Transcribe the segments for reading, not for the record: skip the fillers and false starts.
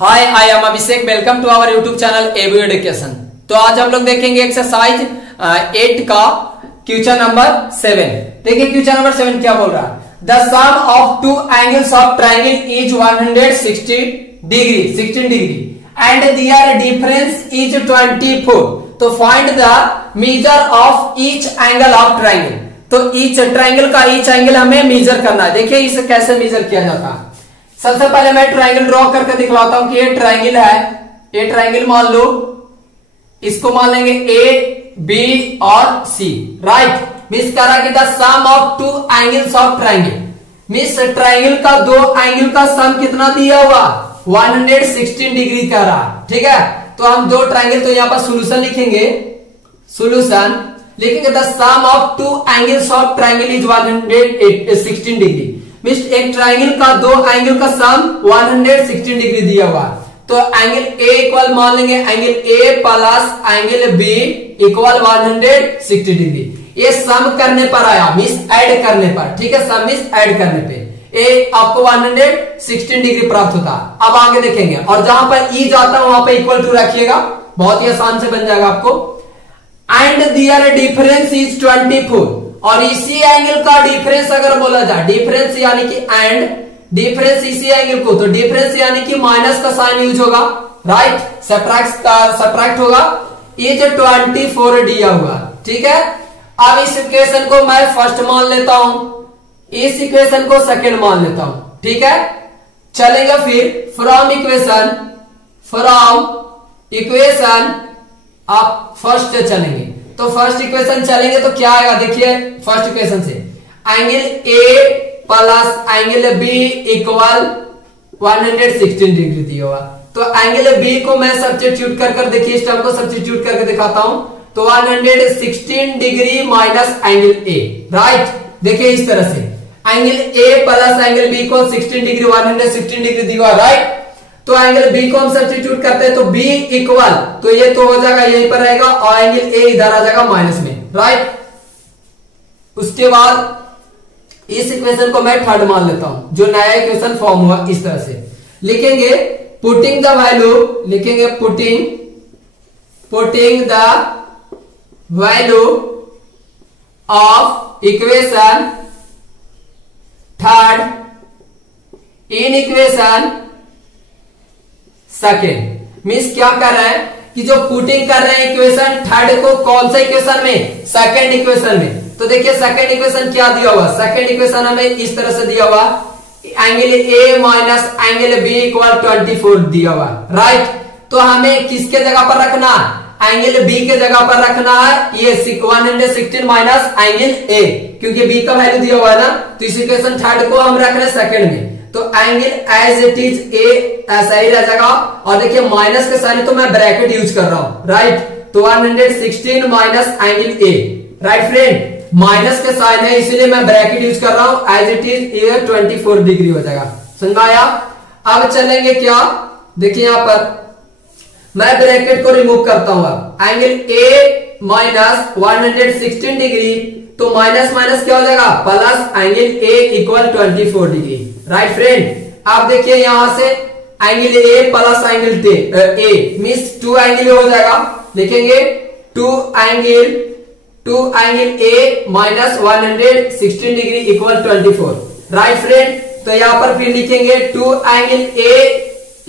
Hi I am Abhishek, welcome to our YouTube channel AB education. तो आज हम लोग देखेंगे एक्सरसाइज 8 का क्वेश्चन नंबर 7। देखिए क्वेश्चन नंबर 7 क्या बोल रहा है। The sum of two angles of triangle is 116 degree and their difference is 24। तो find the measure of each angle of triangle. तो ईच ट्राइंगल का ईच एंगल हमें मेजर करना है। देखिए इसे कैसे मेजर किया जाता है। सबसे पहले मैं ट्राइंगल ड्रॉ करके दिखलाता हूं कि ये ट्राइंगल है। ये ट्राइंगल मान लो, इसको मान लेंगे ए बी और सी। राइट, मिस करा कि the sum of two angles of triangle, मिस ट्राइंगल का दो एंगल का सम कितना दिया हुआ 116 डिग्री का रहा। ठीक है, तो हम दो ट्राइंगल, तो यहां पर सोल्यूशन लिखेंगे। सोल्यूशन लिखेंगे the sum of two angles of triangle is 116 degree. मिस एक ट्राइंगल का दो एंगल का सम 116 डिग्री दिया हुआ। तो एंगल ए इक्वल मान लेंगे angle A plus angle B equal 160 degree. ये सम करने पर आया, मिस ऐड करने पर। ठीक है, सम मिस ऐड करने पे ए आपको 116 डिग्री प्राप्त होता। अब आगे देखेंगे, और जहां पर ई जाता है वहां पर इक्वल टू रखिएगा, बहुत ही आसान से बन जाएगा आपको। And their difference is 24। और इसी एंगल का डिफरेंस अगर बोला जाए, डिफरेंस यानी कि एंड डिफरेंस इसी एंगल को, तो डिफरेंस यानी कि माइनस का साइन यूज होगा। राइट, सब्ट्रैक्ट होगा। ये जो 24 दिया हुआ। ठीक है, अब इस इक्वेशन को मैं फर्स्ट मान लेता हूं, इस इक्वेशन को सेकंड मान लेता हूं। ठीक है, चलेगा फिर फ्रॉम इक्वेशन आप फर्स्ट से चलेंगे। तो फर्स्ट इक्वेशन चलेंगे तो क्या आएगा, देखिए फर्स्ट इक्वेशन से angle A plus angle B equal 116 degree दिया हुआ। तो एंगल बी को मैं सब्स्टिट्यूट कर देखिए, इस टर्म को सब्स्टिट्यूट करके दिखाता हूं। तो 116 degree minus angle A. Right, देखिए इस तरह से angle A plus angle B को 16 डिग्री 116 डिग्री दिया हुआ। राइट, तो एंगल बी को हम सब्स्टिट्यूट करते हैं तो बी इक्वल, तो ये तो हो जाएगा यहीं पर रहेगा, और एंगल ए इधर आ जाएगा माइनस में। राइट, उसके बाद इस इक्वेशन को मैं थर्ड मान लेता हूं, जो नया इक्वेशन फॉर्म हुआ। इस तरह से लिखेंगे पुटिंग द वैल्यू, लिखेंगे putting the value of equation third in equation second. Means क्या कर रहे हैं कि जो पुटिंग कर रहे हैं इक्वेशन थर्ड को कौन सा इक्वेशन में, सेकेंड इक्वेशन में। तो देखिए सेकेंड इक्वेशन क्या दिया हुआ, सेकेंड इक्वेशन हमें इस तरह से दिया हुआ angle A minus angle B equal 24 दिया हुआ। राइट, तो हमें किसके जगह पर रखना है, एंगल बी के जगह पर रखना है ये 116 माइनस एंगल ए, क्योंकि बी का वैल्यू दिया हुआ है ना। तो इस इक्वेशन थर्ड को हम रख रहे हैं सेकेंड में। तो angle as it is A ऐसा ही रह जाएगा, और देखिए माइनस के साइन तो मैं ब्रैकेट यूज कर रहा हूं। राइट, तो 116 minus angle A. Right friend, minus के साइन है इसलिए मैं ब्रैकेट यूज कर रहा हूं, एज इट इज ये 24 डिग्री हो जाएगा। समझ में आया। अब चलेंगे क्या, देखिए यहां पर मैं ब्रैकेट को रिमूव करता हूं। अब एंगल ए माइनस 116 डिग्री, तो माइनस माइनस क्या हो जाएगा plus angle A equal 24 degree. Right friend, आप देखिए यहां से angle A plus angle A means two angle हो जाएगा। लिखेंगे two angle A minus 116 degree equal 24। Right friend, तो यहां पर फिर लिखेंगे two angle A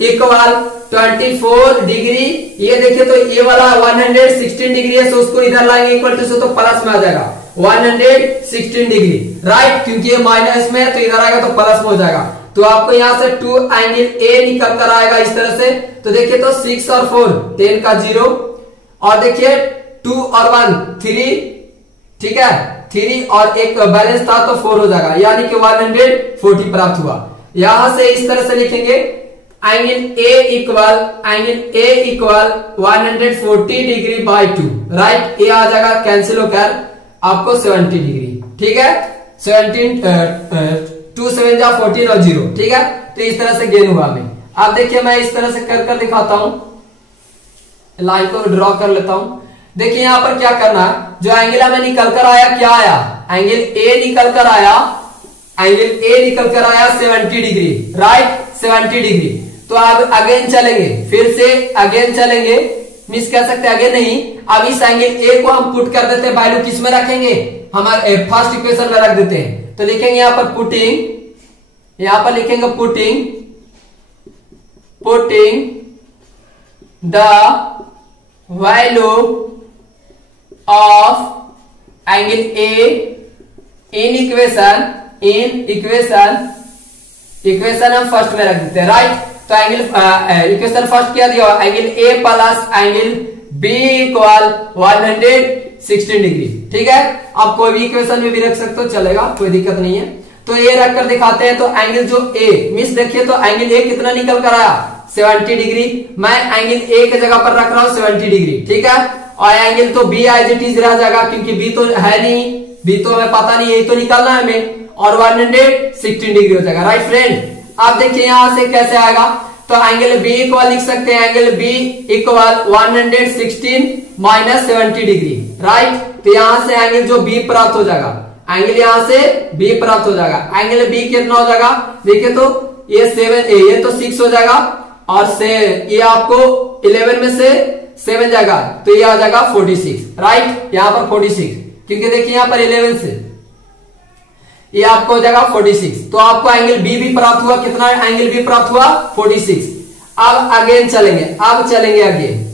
equal 24 degree. ये देखिए तो ये वाला 116 डिग्री है, तो उसको इधर लाएंगे इक्वल टू से, तो प्लस में आ जाएगा 116 डिग्री। राइट, क्योंकि ये माइनस में है तो इधर आएगा तो प्लस में हो जाएगा। तो आपको यहां से टू एंगल ए निकल कर आएगा इस तरह से। तो देखिए तो 6 और 4 10 का 0, और देखिए 2 और 1 3। ठीक है, 3 और एक बैलेंस था तो 4 हो जाएगा, यानी कि 140 प्राप्त हुआ। यहां से इस तरह से लिखेंगे angle A equal 140 degree by 2। Right, ये आ जाएगा कैंसिल होकर आपको 70 डिग्री। ठीक है, 2 7 जा 14 और 0। ठीक है, तो इस तरह से गेन हुआ हमें। अब देखिए मैं इस तरह से कर दिखाता हूं, लाइन को ड्रॉ कर लेता हूं। देखिए यहां पर क्या करना है, जो एंगल हमें निकल कर आया क्या आया, एंगल ए निकल कर आया 70 डिग्री। Right, 70 degree. तो अब अगेन चलेंगे, फिर से अगेन चलेंगे, मिस कर सकते अगेन नहीं। अब इस एंगल ए को हम पुट कर देते हैं, वैल्यू किस में रखेंगे, हमारे फर्स्ट इक्वेशन में रख देते हैं। तो लिखेंगे यहां पर पुटिंग, यहां पर लिखेंगे putting the value of angle A in equation हम फर्स्ट में रख देते हैं, राइट। तो एंगल इक्वेशन फर्स्ट क्या दिया, angle A plus angle B equal 116 degree, ठीक है। आप कोई भी इक्वेशन में भी रख सकते हो, चलेगा, कोई दिक्कत नहीं है। तो ये रखकर दिखाते हैं। तो एंगल जो ए मिस देखिए, तो एंगल ए कितना निकल कर आया, 70 डिग्री। मैं एंगल ए के जगह पर रख रहा हूं 70 डिग्री, ठीक है। और एंगल तो बी एज इट इज रह जाएगा, क्योंकि बी तो है नहीं, बी तो हमें पता नहीं, यही तो निकालना है हमें, और 116 डिग्री हो जाएगा, राइट फ्रेंड। आप देखिए यहां से कैसे आएगा, तो एंगल बी इक्वल लिख सकते हैं, angle B equal 116 minus 70 degree, right. तो यहां से एंगल जो बी प्राप्त हो जाएगा, एंगल यहां से बी प्राप्त हो जाएगा। एंगल बी कितना हो जाएगा, देखिए तो ये 7, ये तो 6 हो जाएगा, और से ये आपको 11 में से 7 जाएगा, तो ये आ जाएगा 46, राइट। यहां पर 46, क्योंकि देखिए यहां पर 11 से ये आपको हो जाएगा 46। तो आपको एंगल बी भी प्राप्त हुआ, कितना एंगल बी प्राप्त हुआ, 46। अब अगेन चलेंगे, अब चलेंगे अगेन,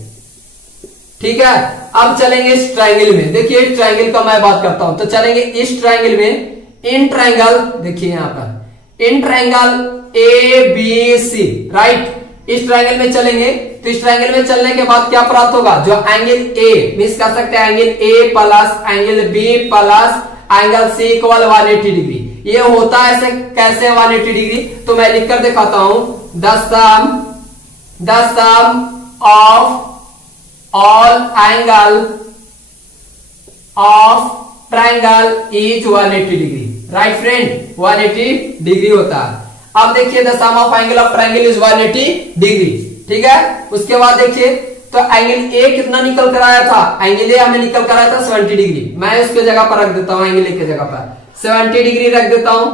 ठीक है। अब चलेंगे इस ट्रायंगल में, देखिए इस ट्रायंगल का मैं बात करता हूं। तो चलेंगे इस ट्रायंगल में, इन ट्रायंगल, देखिए यहां पर in triangle A B C, right. इस ट्रायंगल में चलेंगे, तो इस ट्रायंगल में चलने के बाद क्या प्राप्त होगा, जो एंगल ए मिस कर सकते हैं, angle A plus angle B plus angle C equal 180 degree. ये होता है ऐसे कैसे 180 डिग्री, तो मैं लिखकर दिखाता हूं, the sum of all angle of triangle is 180 degree, right friend, 180 degree होता है। अब देखिए the sum of angle of triangle is 180 degree, ठीक है। उसके बाद देखिए, तो एंगल ए कितना निकल कर आया था, एंगल ए हमें निकल कर आया था 70 डिग्री। मैं उसके जगह पर रख देता हूं, एंगल ए के जगह पर 70 डिग्री रख देता हूं।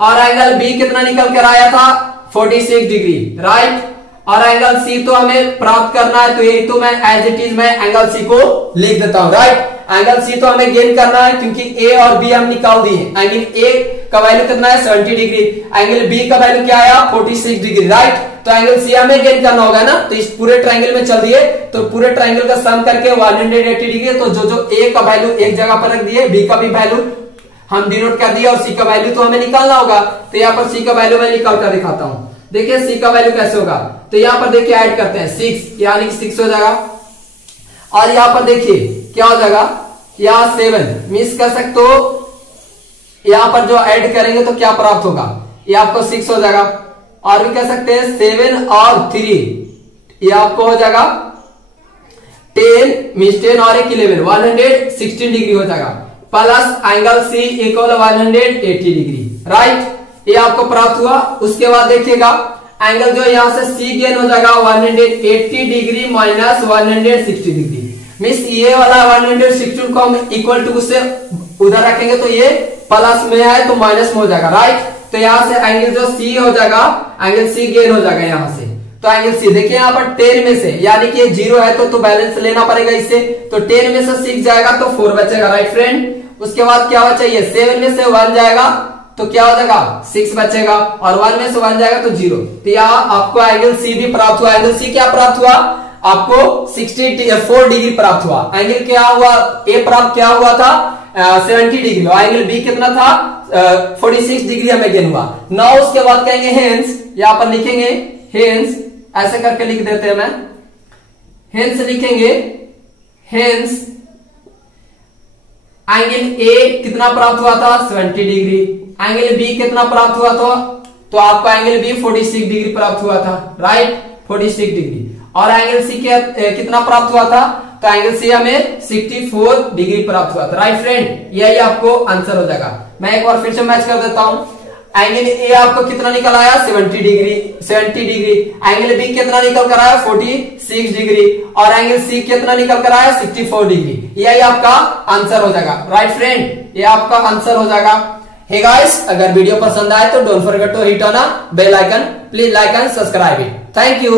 और एंगल बी कितना निकल कर आया था, 46 डिग्री, राइट। और एंगल सी तो हमें प्राप्त करना है, तो यही तो मैं एज इट इज मैं एंगल सी को लिख देता हूं, राइट। एंगल सी तो हमें गेन करना है, क्योंकि ए और बी हम निकाल दिए। एंगल ए का वैल्यू कितना है, 70 डिग्री, एंगल बी का वैल्यू क्या आया, 46 डिग्री, राइट। तो एंगल सी हमें गेन करना होगा ना, तो इस पूरे ट्रायंगल में चल दिए, तो पूरे ट्रायंगल का सम करके 180 डिग्री। तो जो ए का वैल्यू एक जगह पर रख दिए, बी का भी वैल्यू हम डिनोट कर दिया, और सी का वैल्यू तो हमें निकालना होगा। तो यहाँ पर सी का वैल्यू मैं निकाल कर दिखाता हूं। देखिए सी का वैल्यू कैसे होगा, तो यहाँ पर देखिए ऐड करते हैं 6, यानी कि 6 हो जाएगा। और यहाँ पर देखिए क्या हो जाएगा, यहाँ 7 मिस कर सकते हो, यहाँ पर जो ऐड करेंगे तो क्या प्राप्त होगा, ये आपको 6 हो जाएगा। और भी कह सकते हैं 7 और 3, ये आपको हो जाएगा 10 मिस 10 और 11, 116 डिग्री हो जाएगा, plus angle C equal 180 degree, right. ये आपको प्राप्त हुआ। उसके बाद देखिएगा एंगल जो यहां से सी गेन हो जाएगा 180 डिग्री माइनस 160 डिग्री, मीन्स ये वाला 160 को हम इक्वल टू से उधर रखेंगे, तो ये प्लस में है तो माइनस में हो जाएगा, राइट। तो यहां से एंगल जो सी हो जाएगा, एंगल सी गेन हो जाएगा यहां से। तो एंगल सी देखिए यहाँ पर 10 में से, यानी कि 0 है तो बैलेंस लेना पड़ेगा इससे, तो 10 में से 6 जाएगा तो 4 बचेगा, राइट फ्रेंड। उसके बाद क्या हो चाहिए, 7 में से 1 जाएगा तो क्या हो जाएगा, 6 बचेगा, और 1 में से 1 जाएगा तो 0। तो यहाँ आपको एंगल सी भी प्राप्त हुआ। एंगल सी क्या प्राप्त हुआ, आपको 64 डिग्री प्राप्त हुआ। एंगल क्या हुआ, ए प्राप्त क्या हुआ था, 70 डिग्री, और एंगल बी कितना था, 46 डिग्री हमें गेन हुआ। नाउ उसके बाद कहेंगे हेंस, यहाँ पर लिखेंगे हेंस, ऐसे करके लिख देते हैं, मैं हेंस लिखेंगे, हेंस एंगल ए कितना प्राप्त हुआ था, 70 डिग्री। एंगल बी कितना प्राप्त हुआ था, तो आपको एंगल बी 46 डिग्री प्राप्त हुआ था, राइट, 46 डिग्री। और एंगल सी कितना प्राप्त हुआ था, तो एंगल सी हमें 64 डिग्री प्राप्त हुआ था, राइट फ्रेंड। यही आपको आंसर हो जाएगा। मैं एक बार फिर से मैच कर देता हूं। एंगल ए आपको कितना निकल आया, 70 डिग्री। एंगल बी कितना निकल कर आया, 46 डिग्री, और एंगल सी कितना निकल कर आया, 64 डिग्री। यही आपका आंसर हो जाएगा, राइट फ्रेंड, ये आपका आंसर हो जाएगा। हे गाइस, अगर वीडियो पसंद आए तो don't forget to hit on a bell icon, please like and subscribe it. Thank you.